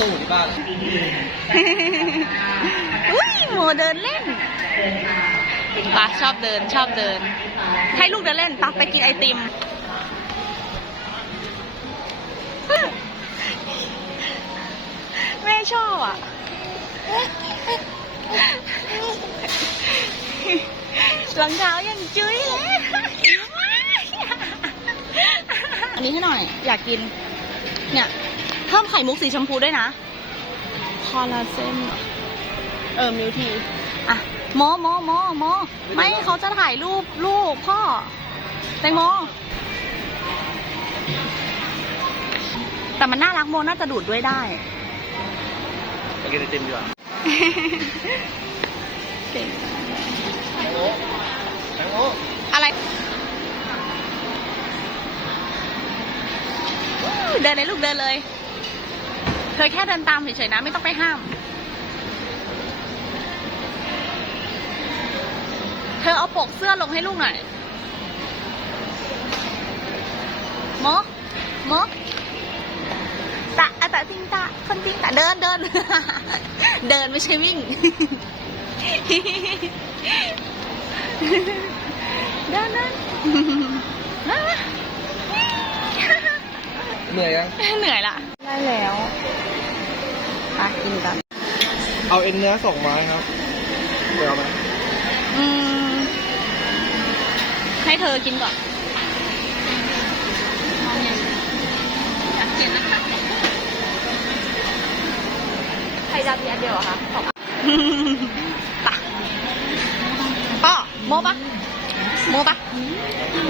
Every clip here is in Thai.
ตู้ที่บ้านอุ้ยโมเดินเล่นปะชอบเดินชอบเดิน ให้ลูกเดินเล่นปะไปกินไอติมแม่ชอบอะรองเท้ายังจุ้ยเลยอันนี้ให้หน่อย อยากกิน เนี่ย เพิ่มไข่มุกสีชมพูด้วยนะ คอลลาเจนเหรอเออมิวทีอะโมโมโมโมไม่เขาจะถ่ายรูปลูกพ่อ แตงโม แต่มันน่ารักโมน่าจะดูดด้วยได้ไปกินไอติมดีกว่าเก่งแตงโมแตงโมอะไรอู้เดินเลยลูกเดินเลย เธอแค่เดินตามเฉยๆนะ ไม่ต้องไปห้าม เธอเอาปกเสื้อลงให้ลูกหน่อยโมโมตะอะตะติงตะคนติงตะเดินเดินเดินไม่ใช่วิ่ง เดินเดินมามาเหนื่อยยังเหนื่อยละ ได้แล้วไปกินกัน เอาเอ็นเนื้อสองไม้ครับเดี๋ยวเอาไหมอืม ให้เธอกินก่อนอยากกินนะคะใครจะพีอันเดียวเหรอคะขอบปะพ่อโมปะโมปะ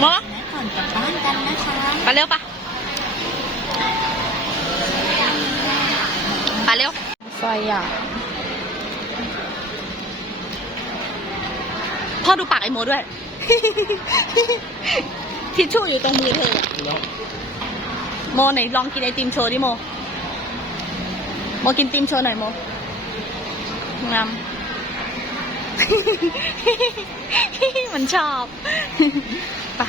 โมก่อนกลับบ้านกันนะคะ ไปเร็วปะไปเร็ว สยาม พ่อดูปากไอโมด้วย ทิชชู่อยู่ตรงมือเธอ โมไหนลองกินไอติมโชว์ดิโม โมกินติมโชว์หน่อยโมงามมันชอบ ไป